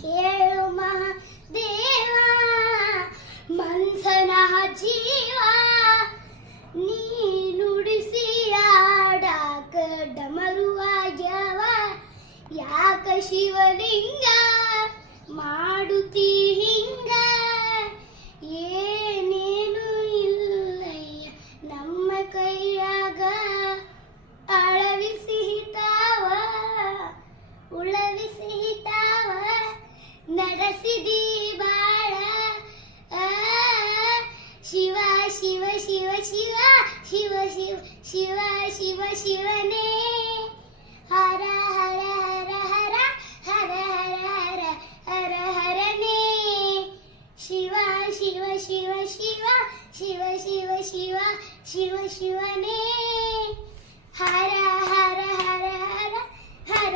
ಕೇಳು ಮಹಾದೇವ ಮನ್ಸನ ಜೀವ ನೀ ನುಡಿಸಿ ಆಡಾಕ ಡಮರುವಾಗ್ಯವ ಯಾಕ ಶಿವಲಿಂಗ ಮಾಡುತ್ತೀ ಹಿಂಗ ಏನೇನು ಇಲ್ಲಯ್ಯ ನಮ್ಮ ಕೈಯಾಗ ಅಳವಿಸಿತಾವ ಉಳವಿಸಿತಾವ ನರಸಿದಿ ಬಾಳ ಶಿವ ಶಿವ ಶಿವ ಶಿವ ಶಿವ ಶಿವ ಶಿವ ಶಿವ ಶಿವನೇ ಹರ ಹರ ಹರ ಹರ ಹರ ಹರ ಹರ ಹರನೇ ಶಿವ ಶಿವ ಶಿವ ಶಿವ ಶಿವ ಶಿವ ಶಿವ ಶಿವ ಶಿವನೇ ಹರ ಹರ ಹರ ಹರ ಹರ